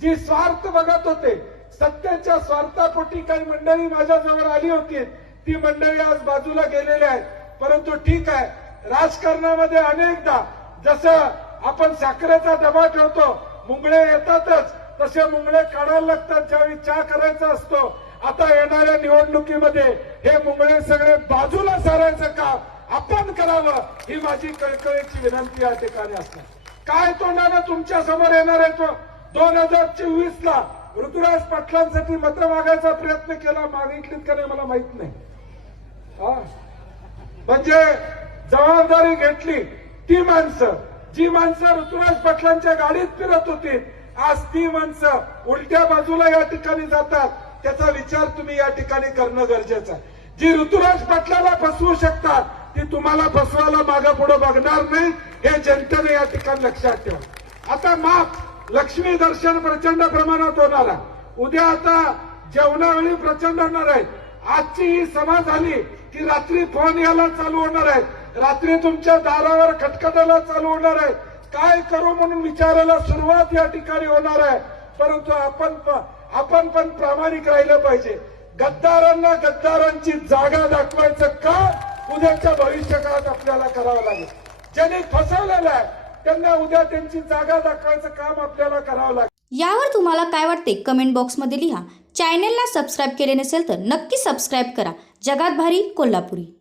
जी स्वार्थ बघत होते सत्याच्या स्वार्थापोटी काही मंडळी माझ्याजवळ आली होती. ती मंडळी आज बाजूला गेलेली आहेत. परंतु ठीक आहे राजकारणामध्ये अनेकदा जसं आपण साखरेचा दबा ठेवतो मुंगळे येतातच तसे मुंगळे काढायला लागतात ज्यावेळी चहा करायचा असतो. आता येणाऱ्या निवडणुकीमध्ये हे मुंगळे सगळे बाजूला सारायचं काम आपण करावं ही माझी कळकळीची विनंती या ठिकाणी असते काय तोंडानं तुमच्यासमोर येणार आहे तो? दोन हजार चोवीस ला ऋतुराज पाटलांसाठी मत मागायचा प्रयत्न केला. मागितलीत का नाही मला माहीत नाही. म्हणजे जबाबदारी घेतली ती माणसं. जी माणसं ऋतुराज पाटलांच्या गाडीत फिरत होती आज ती माणसं उलट्या बाजूला या ठिकाणी जातात. त्याचा विचार तुम्ही या ठिकाणी करणं गरजेचं आहे. जी ऋतुराज पाटलाला फसवू शकतात ती तुम्हाला फसवायला मागे पुढे बघणार नाही. हे जनतेने या ठिकाणी लक्षात ठेवा. आता माफ. लक्ष्मी दर्शन प्रचंड प्रमाणात होणार आहे. उद्या आता जेवणावेळी प्रचंड होणार आहे. आजची ही सभा झाली की रात्री फोन यायला चालू होणार आहे. रात्री तुमच्या दारावर खटखटायला चालू होणार आहे. काय करू म्हणून विचारायला सुरुवात या ठिकाणी होणार आहे. परंतु आपण आपण पण प्रामाणिक राहिलं पाहिजे. गद्दारांना गद्दारांची जागा दाखवायचं का उद्याच्या भविष्यकाळात आपल्याला करावं लागेल. ज्यांनी फसवलेलं आहे त्यांना उद्या त्यांची जागा दाखवायचं काम आपल्याला करावं लागेल. यावर तुम्हाला काय वाटते? कमेंट बॉक्समध्ये लिहा. चॅनेलला सबस्क्राईब केले नसेल तर नक्की सबस्क्राईब करा. जगात भारी कोल्हापुरी.